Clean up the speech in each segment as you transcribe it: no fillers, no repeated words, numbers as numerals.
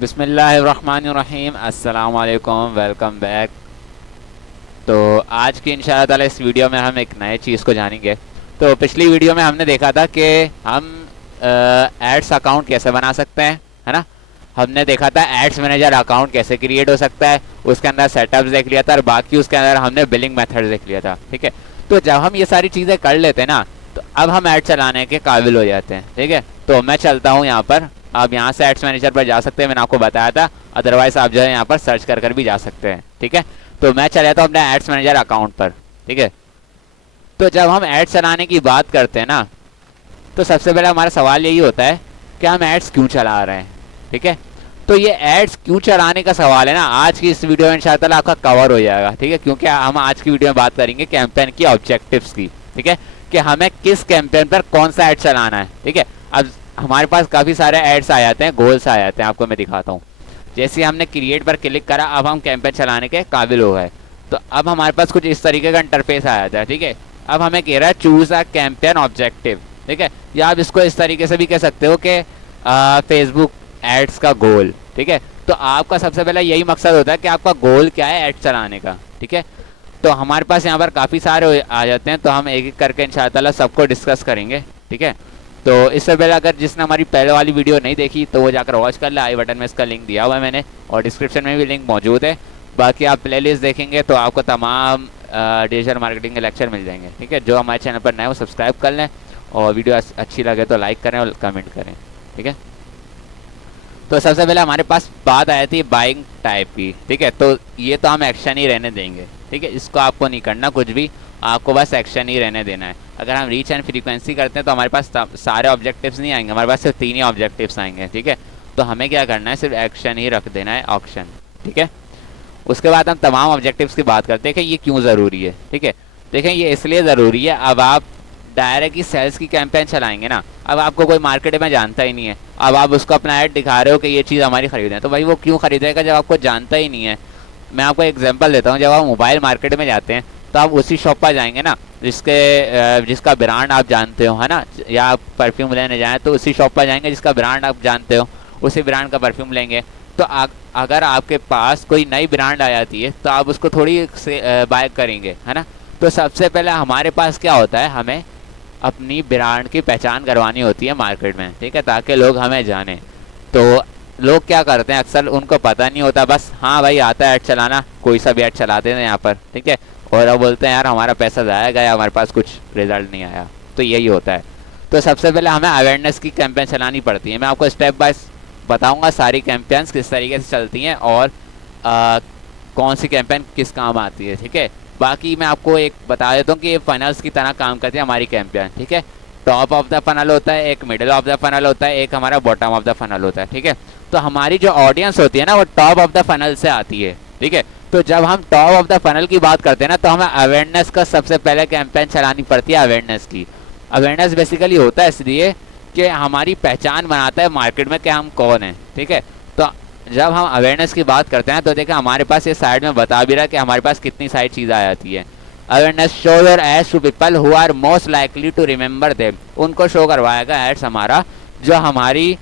बिस्मिल्लाहिर्रहमानिर्रहीम, अस्सलाम वालेकुम, वेलकम बैक। तो आज की इंशाअल्लाह ताला इस वीडियो में हम एक नए चीज़ को जानेंगे। तो पिछली वीडियो में हमने देखा था कि हम एड्स अकाउंट कैसे बना सकते हैं, है ना। हमने देखा था एड्स मैनेजर अकाउंट कैसे क्रिएट हो सकता है, उसके अंदर सेटअप्स देख लिया था और बाकी उसके अंदर हमने बिलिंग मेथड देख लिया था, ठीक है। तो जब हम ये सारी चीज़ें कर लेते हैं ना, तो अब हम ऐड चलाने के काबिल हो जाते हैं, ठीक है। तो मैं चलता हूँ यहाँ पर, आप यहाँ से एड्स मैनेजर पर जा सकते हैं, मैंने आपको बताया था। अदरवाइज आप जो है यहाँ पर सर्च कर भी जा सकते हैं, ठीक है। तो मैं चला जाता हूँ अपने एड्स मैनेजर अकाउंट पर, ठीक है। तो जब हम एड्स चलाने की बात करते हैं ना, तो सबसे पहले हमारा सवाल यही होता है कि हम एड्स क्यों चला रहे हैं, ठीक है। तो ये एड्स क्यों चलाने का सवाल है ना, आज की इस वीडियो में इंशाअल्लाह आपका कवर हो जाएगा, ठीक है। क्योंकि हम आज की वीडियो में बात करेंगे कैंपेन की ऑब्जेक्टिव्स की, ठीक है, कि हमें किस कैंपेन पर कौन सा एड चलाना है, ठीक है। अब हमारे पास काफ़ी सारे एड्स आ जाते हैं, गोल्स आ जाते हैं, आपको मैं दिखाता हूँ। जैसे हमने क्रिएट पर क्लिक करा, अब हम कैंपेन चलाने के काबिल हो गए। तो अब हमारे पास कुछ इस तरीके का इंटरफेस आ जाता है, ठीक है। अब हमें कह रहा है चूज अ कैंपेन ऑब्जेक्टिव, ठीक है। या आप इसको इस तरीके से भी कह सकते हो कि फेसबुक एड्स का गोल, ठीक है। तो आपका सबसे पहले यही मकसद होता है कि आपका गोल क्या है एड चलाने का, ठीक है। तो हमारे पास यहाँ पर काफ़ी सारे आ जाते हैं, तो हम एक एक करके इंशाअल्लाह सबको डिस्कस करेंगे, ठीक है। तो इससे पहले अगर जिसने हमारी पहले वाली वीडियो नहीं देखी तो वो जाकर वॉच कर ले, आई बटन में इसका लिंक दिया हुआ है मैंने, और डिस्क्रिप्शन में भी लिंक मौजूद है। बाकी आप प्लेलिस्ट देखेंगे तो आपको तमाम डिजिटल मार्केटिंग के लेक्चर मिल जाएंगे, ठीक है। जो हमारे चैनल पर नए वो सब्सक्राइब कर लें, और वीडियो अच्छी लगे तो लाइक करें और कमेंट करें, ठीक है। तो सबसे पहले हमारे पास बात आई थी बाइंग टाइप की, ठीक है। तो ये तो हम एक्शन ही रहने देंगे, ठीक है। इसको आपको नहीं करना कुछ भी, आपको बस एक्शन ही रहने देना है। अगर हम रीच एंड फ्रीक्वेंसी करते हैं तो हमारे पास सारे ऑब्जेक्टिव्स नहीं आएंगे, हमारे पास सिर्फ 3 ही ऑब्जेक्टिव्स आएंगे, ठीक है। तो हमें क्या करना है, सिर्फ एक्शन ही रख देना है, ऑप्शन, ठीक है। उसके बाद हम तमाम ऑब्जेक्टिव्स की बात करते हैं कि ये क्यों ज़रूरी है, ठीक है। देखें ये इसलिए ज़रूरी है, अब आप डायरेक्ट ही सेल्स की कैंपेन चलाएंगे ना, अब आपको कोई मार्केट में जानता ही नहीं है, अब आप उसको अपना ऐड दिखा रहे हो कि ये चीज़ हमारी खरीदें, तो भाई वो क्यों खरीदेगा जब आपको जानता ही नहीं है। मैं आपको एग्जांपल देता हूँ, जब आप मोबाइल मार्केट में जाते हैं तो आप उसी शॉप पर जाएंगे ना जिसका ब्रांड आप जानते हो, है ना। या आप परफ्यूम लेने जाएँ तो उसी शॉप पर जाएंगे जिसका ब्रांड आप जानते हो, उसी ब्रांड का परफ्यूम लेंगे। तो अगर आपके पास कोई नई ब्रांड आ जाती है तो आप उसको थोड़ी से बाय करेंगे, है ना। तो सबसे पहले हमारे पास क्या होता है, हमें अपनी ब्रांड की पहचान करवानी होती है मार्केट में, ठीक है, ताकि लोग हमें जाने। तो लोग क्या करते हैं, अक्सर उनको पता नहीं होता, बस हाँ भाई आता है ऐड चलाना, कोई सा भी ऐड चलाते हैं यहाँ पर, ठीक है। और अब बोलते हैं यार हमारा पैसा ज़ाया गया, हमारे पास कुछ रिजल्ट नहीं आया। तो यही होता है। तो सबसे पहले हमें अवेयरनेस की कैंपेन चलानी पड़ती है। मैं आपको स्टेप बाय बताऊँगा सारी कैंपेन्स किस तरीके से चलती हैं और कौन सी कैंपेन किस काम आती है, ठीक है। बाकी मैं आपको एक बता देता हूँ कि ये फनल्स की तरह काम करती है हमारी कैंपेन, ठीक है। टॉप ऑफ द फनल होता है, एक मिडिल ऑफ द फनल होता है, एक हमारा बॉटम ऑफ द फनल होता है, ठीक है। तो हमारी जो ऑडियंस होती है ना वो टॉप ऑफ द फनल से आती है, ठीक है। तो जब हम टॉप ऑफ द फनल की बात करते हैं ना, तो हमें अवेयरनेस का सबसे पहले कैंपेन चलानी पड़ती है। अवेयरनेस की अवेयरनेस बेसिकली होता है इसलिए कि हमारी पहचान बनाता है मार्केट में कि हम कौन हैं, ठीक है। तो जब हम अवेयरनेस की बात करते हैं तो देखें हमारे पास ये साइड में बता भी रहा है कि हमारे पास कितनी सारी चीज़ें आ जाती है। Awareness show your ads to people who are most likely to remember them, उनको शो करवाएगा एड्स हमारा जो हमारी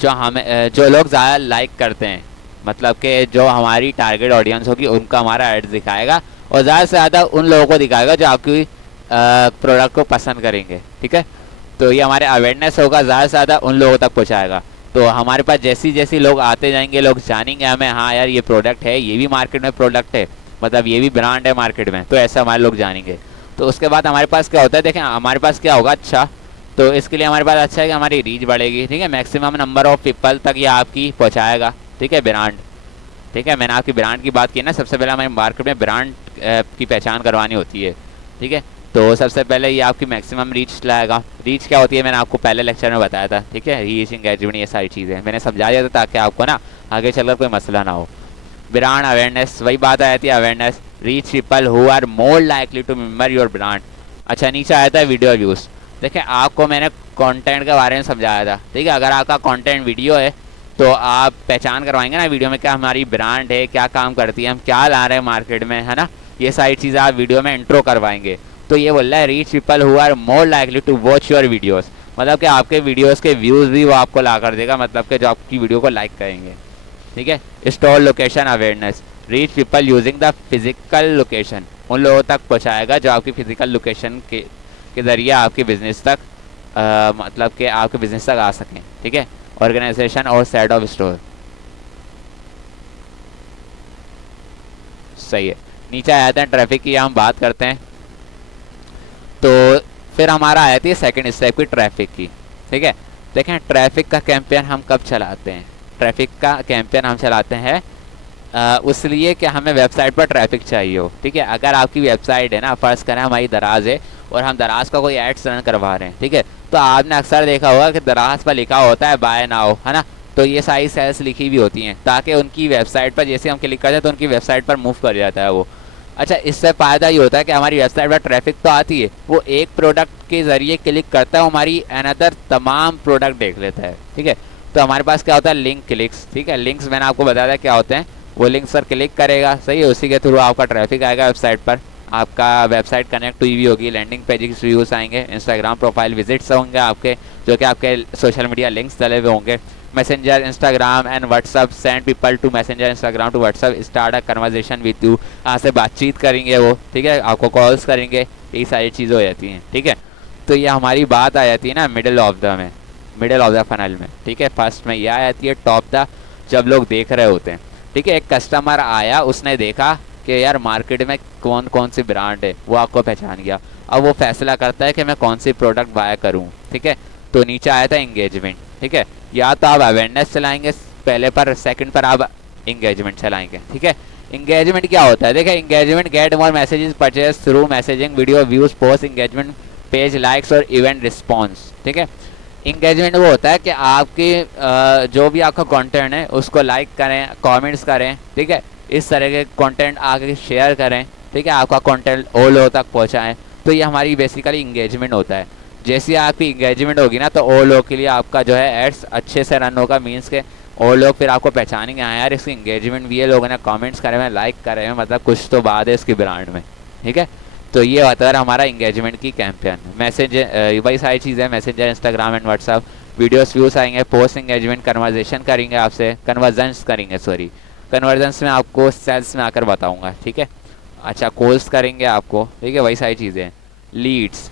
जो लोग ज़्यादा लाइक करते हैं, मतलब कि जो हमारी टारगेट ऑडियंस होगी उनका हमारा एड्स दिखाएगा, और ज़्यादा से ज़्यादा उन लोगों को दिखाएगा जो आपकी प्रोडक्ट को पसंद करेंगे, ठीक है। तो ये हमारे अवेयरनेस होगा, ज़्यादा से ज़्यादा उन लोगों तक पहुँचाएगा। तो हमारे पास जैसी जैसी लोग आते जाएंगे, लोग जानेंगे हमें, हाँ यार ये प्रोडक्ट है, ये भी मार्केट में प्रोडक्ट है, मतलब ये भी ब्रांड है मार्केट में, तो ऐसा हमारे लोग जानेंगे। तो उसके बाद हमारे पास क्या होता है, देखें हमारे पास क्या होगा, अच्छा तो इसके लिए हमारे पास अच्छा है कि हमारी रीच बढ़ेगी, ठीक है। मैक्सिमम नंबर ऑफ पीपल तक ये आपकी पहुँचाएगा, ठीक है, ब्रांड, ठीक है। मैंने आपकी ब्रांड की बात की ना, सबसे पहले हमारे मार्केट में ब्रांड की पहचान करवानी होती है, ठीक है। तो सबसे पहले ये आपकी मैक्सिमम रीच लाएगा। रीच क्या होती है मैंने आपको पहले लेक्चर में बताया था, ठीक है। रीच, एंगेजमेंट, ये सारी चीज़ें मैंने समझा दिया था ताकि आपको ना आगे चलकर कोई मसला ना हो। ब्रांड अवेयरनेस, वही बात आ जाती है, awareness reach people who are more likely to remember your brand. अच्छा नीचे आया था वीडियो व्यूज़, देखिए आपको मैंने कंटेंट के बारे में समझाया था, ठीक है। अगर आपका कंटेंट वीडियो है तो आप पहचान करवाएंगे ना वीडियो में क्या हमारी ब्रांड है, क्या काम करती है, हम क्या ला रहे हैं मार्केट में, है ना। ये सारी चीज़ें आप वीडियो में इंट्रो करवाएंगे। तो ये बोल रहा है reach people who are more likely to watch your videos. मतलब कि आपके वीडियोस के व्यूज़ भी वो आपको ला कर देगा, मतलब कि जो आपकी वीडियो को लाइक करेंगे। ठीक है। Store location awareness, reach people using the physical location, उन लोगों तक पहुंचाएगा जो आपकी फिजिकल लोकेशन के ज़रिए आपके बिजनेस तक मतलब कि आपके बिजनेस तक आ सकें। ठीक है। ऑर्गेनाइजेशन और सेट ऑफ स्टोर, सही है। नीचे आ जाते हैं, ट्रैफिक की हम बात करते हैं। तो फिर हमारा आ जाती है सेकंड स्टेप की, ट्रैफिक की। ठीक है। देखें ट्रैफिक का कैंपेन हम कब चलाते हैं। ट्रैफिक का कैंपेन हम चलाते हैं उसलिए कि हमें वेबसाइट पर ट्रैफिक चाहिए हो। ठीक है। अगर आपकी वेबसाइट है ना, फर्ज करें हमारी दराज है और हम दराज का कोई एड्स रन करवा रहे हैं। ठीक है। तो आपने अक्सर देखा होगा कि दराज पर लिखा होता है बाय नाउ, है ना। तो ये सारी सेल्स लिखी भी होती हैं ताकि उनकी वेबसाइट पर जैसे हम क्लिक करते हैं तो उनकी वेबसाइट पर मूव कर जाता है वो। अच्छा, इससे फ़ायदा ये होता है कि हमारी वेबसाइट पर ट्रैफिक तो आती है, वो एक प्रोडक्ट के ज़रिए क्लिक करता है, हमारी अनदर तमाम प्रोडक्ट देख लेता है। ठीक है। तो हमारे पास क्या होता है, लिंक क्लिक्स। ठीक है। लिंक्स मैंने आपको बताया था क्या होते हैं। वो लिंक्स पर क्लिक करेगा, सही है, उसी के थ्रू आपका ट्रैफिक आएगा वेबसाइट पर, आपका वेबसाइट कनेक्ट हुई हुई होगी, लैंडिंग पेजेस व्यूज़ आएंगे, इंस्टाग्राम प्रोफाइल विजिट्स होंगे आपके, जो कि आपके सोशल मीडिया लिंक्स डले हुए होंगे। Messenger Instagram and WhatsApp, send people to Messenger Instagram to WhatsApp, start a conversation with you, यहाँ से बातचीत करेंगे वो। ठीक है। आपको कॉल्स करेंगे, यही सारी चीज़ें हो जाती हैं। ठीक है। तो ये हमारी बात आ जाती है ना मिडिल ऑफ द फनल में। ठीक है। फर्स्ट में यह आ जाती है टॉप द, जब लोग देख रहे होते हैं। ठीक है। एक कस्टमर आया, उसने देखा कि यार मार्केट में कौन कौन सी ब्रांड है, वो आपको पहचान गया। अब वो फैसला करता है कि मैं कौन सी प्रोडक्ट बाय करूँ। ठीक है। तो नीचे आया था इंगेजमेंट। ठीक है। या तो आप अवेयरनेस चलाएंगे पहले पर, सेकंड पर आप इंगेजमेंट चलाएंगे। ठीक है। इंगेजमेंट क्या होता है, देखिए engagement get more messages purchase through messaging, video views, post, engagement page likes और इवेंट रिस्पॉन्स। ठीक है। इंगेजमेंट वो होता है कि आपकी जो भी आपका कंटेंट है उसको लाइक करें, कमेंट्स करें। ठीक है। इस तरह के कंटेंट आगे शेयर करें। ठीक है। आपका कंटेंट और लोगों तक पहुंचाएं। तो ये हमारी बेसिकली इंगेजमेंट होता है। जैसी आपकी इंगेजमेंट होगी ना, तो और लोग के लिए आपका जो है एड्स अच्छे से रन होगा, मीन्स के और लोग फिर आपको पहचानेंगे, हाँ यार इसकी इंगेजमेंट भी है, लोगों ने कमेंट्स करे हुए, लाइक करे हुए, मतलब कुछ तो बात है इसकी ब्रांड में। ठीक है। तो ये होता है हमारा इंगेजमेंट की कैंपेन। मैसेज वही सारी चीज़ें, Messenger Instagram and WhatsApp, videos views आएंगे, पोस्ट इंगेजमेंट, कन्वर्जेशन करेंगे आपसे, कन्वर्जेंस करेंगे, सॉरी कन्वर्जेंस में आपको सेल्स में आकर बताऊंगा। ठीक है। अच्छा, कॉल्स करेंगे आपको। ठीक है। वही सारी चीज़ें। लीड्स,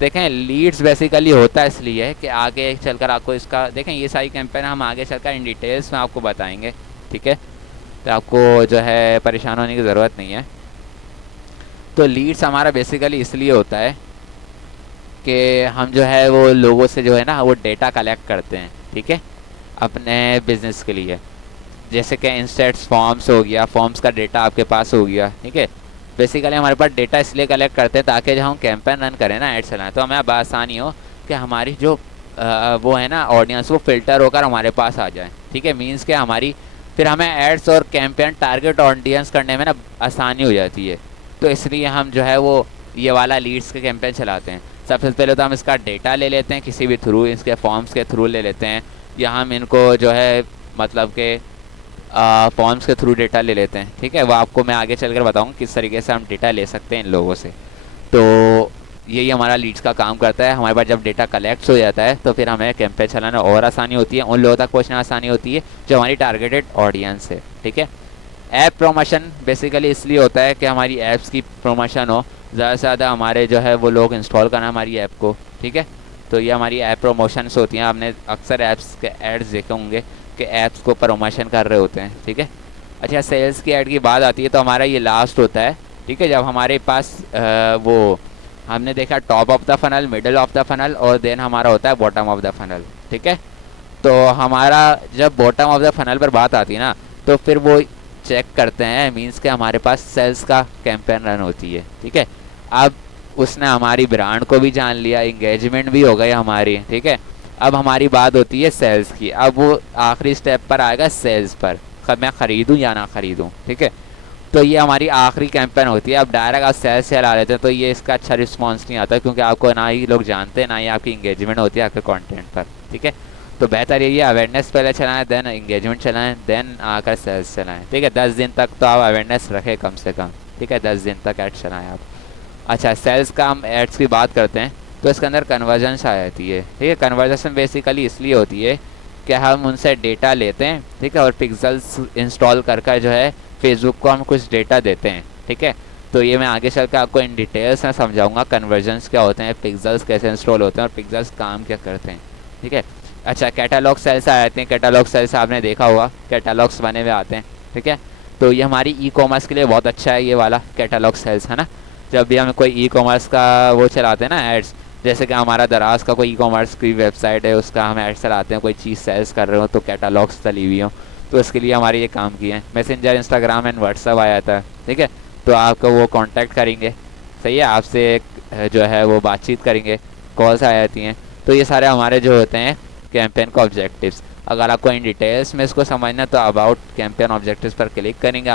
देखें लीड्स बेसिकली होता है इसलिए कि आगे चलकर आपको इसका, देखें ये सारी कैंपेन हम आगे चलकर इन डिटेल्स में आपको बताएंगे। ठीक है। तो आपको जो है परेशान होने की ज़रूरत नहीं है। तो लीड्स हमारा बेसिकली इसलिए होता है कि हम जो है वो लोगों से जो है ना वो डेटा कलेक्ट करते हैं। ठीक है। अपने बिजनेस के लिए, जैसे कि इंस्टेट्स फॉर्म्स हो गया, फॉर्म्स का डेटा आपके पास हो गया। ठीक है। बेसिकली हमारे पास डेटा इसलिए कलेक्ट करते हैं ताकि जब हम कैंपेन रन करें ना, ऐड चलाएं, तो हमें अब आसानी हो कि हमारी जो वो है ना ऑडियंस, वो फिल्टर होकर हमारे पास आ जाए। ठीक है। मींस के हमारी फिर हमें एड्स और कैंपेन टारगेट ऑडियंस करने में ना आसानी हो जाती है। तो इसलिए हम जो है वो ये वाला लीड्स के कैंपेन चलाते हैं। सबसे पहले तो हम इसका डेटा ले लेते हैं, किसी भी थ्रू, इसके फॉर्म्स के थ्रू ले लेते हैं, या हम इनको जो है मतलब के फॉर्म्स के थ्रू डेटा ले लेते हैं। ठीक है। वो आपको मैं आगे चलकर बताऊंगा किस तरीके से हम डेटा ले सकते हैं इन लोगों से। तो यही हमारा लीड्स का काम करता है। हमारे पास जब डेटा कलेक्ट हो जाता है तो फिर हमें कैंपेन चलाना और आसानी होती है, उन लोगों तक पहुंचना आसानी होती है जो हमारी टारगेटेड ऑडियंस है। ठीक है। ऐप प्रमोशन बेसिकली इसलिए होता है कि हमारी ऐप्स की प्रमोशन हो, ज़्यादा से ज़्यादा हमारे जो है वो लोग इंस्टॉल करना हमारी ऐप को। ठीक है। तो ये हमारी ऐप प्रमोशंस होती हैं। आपने अक्सर ऐप्स के एड्स देखे होंगे कि ऐप्स को प्रमोशन कर रहे होते हैं। ठीक है। अच्छा, सेल्स की ऐड की बात आती है तो हमारा ये लास्ट होता है। ठीक है। जब हमारे पास वो हमने देखा top of the funnel, middle of the funnel और देन हमारा होता है बॉटम ऑफ द फनल। ठीक है। तो हमारा जब बॉटम ऑफ द फनल पर बात आती है ना, तो फिर वो चेक करते हैं, मींस के हमारे पास सेल्स का कैंपेन रन होती है। ठीक है। अब उसने हमारी ब्रांड को भी जान लिया, इंगेजमेंट भी हो गई हमारी। ठीक है। अब हमारी बात होती है सेल्स की। अब वो आखिरी स्टेप पर आएगा सेल्स पर, मैं ख़रीदूँ या ना ख़रीदूँ। ठीक है। तो ये हमारी आखिरी कैंपेन होती है। अब डायरेक्ट आप सेल्स चला लेते हैं तो ये इसका अच्छा रिस्पॉन्स नहीं आता, क्योंकि आपको ना ही लोग जानते हैं, ना ही आपकी इंगेजमेंट होती है आपके कंटेंट पर। ठीक है। तो बेहतर यही है अवेयरनेस पहले चलाएं, देन इंगेजमेंट चलाएं, देन आकर सेल्स चलाएं। ठीक है। 10 दिन तक तो आप अवेयरनेस रखें कम से कम। ठीक है। 10 दिन तक ऐड चलाएं आप। अच्छा, सेल्स का हम एड्स की बात करते हैं। तो इसके अंदर कन्वर्जन्स आ जाती है। ठीक है, कन्वर्जन बेसिकली इसलिए होती है कि हम उनसे डेटा लेते हैं, ठीक है, और पिक्सल्स इंस्टॉल कर कर जो है फेसबुक को हम कुछ डेटा देते हैं। ठीक है, तो ये मैं आगे चल के आपको इन डिटेल्स में समझाऊंगा कन्वर्जन्स क्या होते हैं, पिक्सल्स कैसे इंस्टॉल होते हैं और पिक्सल्स काम क्या करते हैं। ठीक है, अच्छा, कैटालॉग सेल्स आ जाते हैं। कैटालॉग सेल्स आपने देखा होगा, कैटालॉग्स बने हुए आते हैं। ठीक है, तो ये हमारी ई कॉमर्स के लिए बहुत अच्छा है ये वाला कैटालॉग सेल्स, है ना। जब भी हम कोई ई कॉमर्स का वो चलाते हैं ना एड्स, जैसे कि हमारा दराज का कोई ई कॉमर्स की वेबसाइट है, उसका हम एड चलाते हैं, कोई चीज़ सेल्स कर रहे हो तो कैटालॉग्स डली हुई हो, तो इसके लिए हमारे ये काम किए हैं। मैसेंजर, इंस्टाग्राम एंड व्हाट्सअप आ जाता है। ठीक है, तो आपको वो कांटेक्ट करेंगे, सही है, आपसे जो है वो बातचीत करेंगे, कॉल्स आ जाती हैं। तो ये सारे हमारे जो होते हैं कैंपेन का ऑब्जेक्टिव्स। अगर आपको इन डिटेल्स में इसको समझना तो अबाउट कैंपेन ऑब्जेक्टिव्स पर क्लिक करेंगे,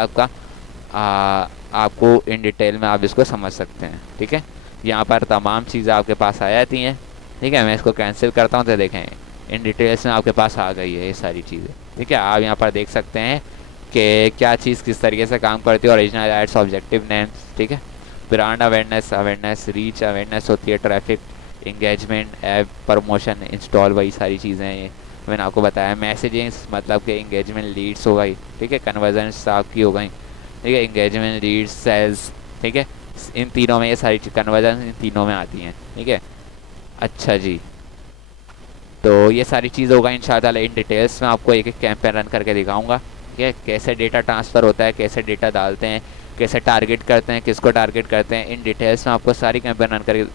आपको इन डिटेल में आप इसको समझ सकते हैं। ठीक है, यहाँ पर तमाम चीज़ें आपके पास आ जाती हैं। ठीक है, मैं इसको कैंसिल करता हूँ तो देखें इन डिटेल्स में आपके पास आ गई है ये सारी चीज़ें। ठीक है, आप यहाँ पर देख सकते हैं कि क्या चीज़ किस तरीके से काम करती है। ओरिजिनल एड्स, ऑब्जेक्टिव नेम्स, ठीक है, ब्रांड अवेयरनेस, रीच अवेयरनेस होती है, traffic, engagement, app promotion, install, वही सारी चीज़ें हैं मैंने आपको बताया। मैसेजिंग मतलब कि इंगेजमेंट लीड्स हो गई। ठीक है, कन्वर्जन्स आपकी हो गई। ठीक है, इंगेजमेंट, लीड्स, सेल्स। ठीक है, इन तीनों में ये सारी कन्वर्जन इन तीनों में आती हैं। ठीक है, अच्छा जी, तो ये सारी चीज़ होगा इंशाल्लाह। इन डिटेल्स में आपको एक एक कैंपेन रन करके दिखाऊंगा। ठीक है, कैसे डेटा ट्रांसफ़र होता है, कैसे डेटा डालते हैं, कैसे टारगेट करते हैं, किसको टारगेट करते हैं, इन डिटेल्स में आपको सारी कैंपेन रन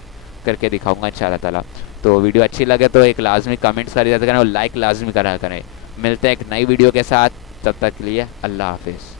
करके दिखाऊंगा इंशाल्लाह ताला। तो वीडियो अच्छी लगे तो एक लाजमी कमेंट्स कर दिया करें और लाइक लाजमी करा करें। मिलते हैं एक नई वीडियो के साथ, तब तक के लिए अल्लाह हाफिज़।